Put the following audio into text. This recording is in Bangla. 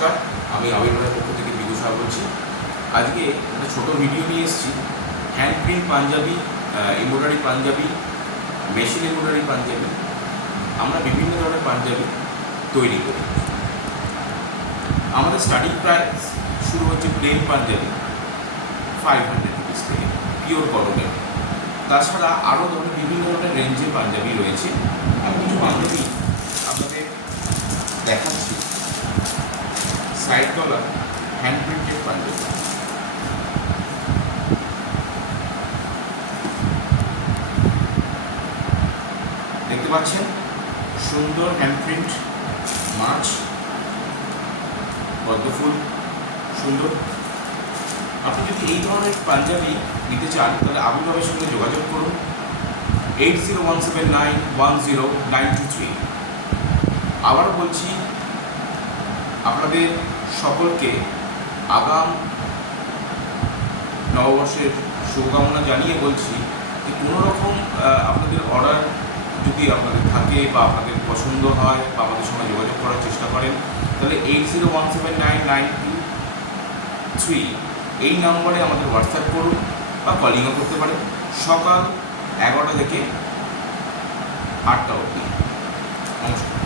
নমস্কার, আমি আবির্ভাবের পক্ষ থেকে বিদু শাহ বলছি। আজকে একটা ছোটো ভিডিও নিয়ে এসেছি। Hand print panjabi, embroidery panjabi, machine embroidery panjabi, আমরা বিভিন্ন ধরনের পাঞ্জাবি তৈরি করি। আমাদের স্টার্টিং প্রাইস শুরু হচ্ছে প্লেন পাঞ্জাবি 500 রুপিস থেকে, পিওর কটনের। তাছাড়া আরও বিভিন্ন ধরনের রেঞ্জের পাঞ্জাবি রয়েছে। আমি কিছু পাঞ্জাবি আপনাদের দেখাচ্ছি। সাইড কলার হ্যান্ড প্রিন্টেড পাঞ্জাবি, দেখতে পাচ্ছেন সুন্দর হ্যান্ড প্রিন্ট মাছ, পদ্মফুল সুন্দর। আপনি যদি এই ধরনের পাঞ্জাবি নিতে চান তাহলে আবির্ভাবের সঙ্গে যোগাযোগ করুন 8017910923। আবারও বলছি, আপনাদের সকলকে আগাম নববর্ষের শুভকামনা জানিয়ে বলছি যে কোনো রকম আপনাদের অর্ডার যদি আপনাদের থাকে বা আপনাদের পছন্দ হয় বা আমাদের সঙ্গে যোগাযোগ করার চেষ্টা করেন তাহলে 80179993 এই নম্বরে আমাদের হোয়াটসঅ্যাপ করুন বা কলিংও করতে পারেন সকাল 11টা থেকে 8টা অবধি।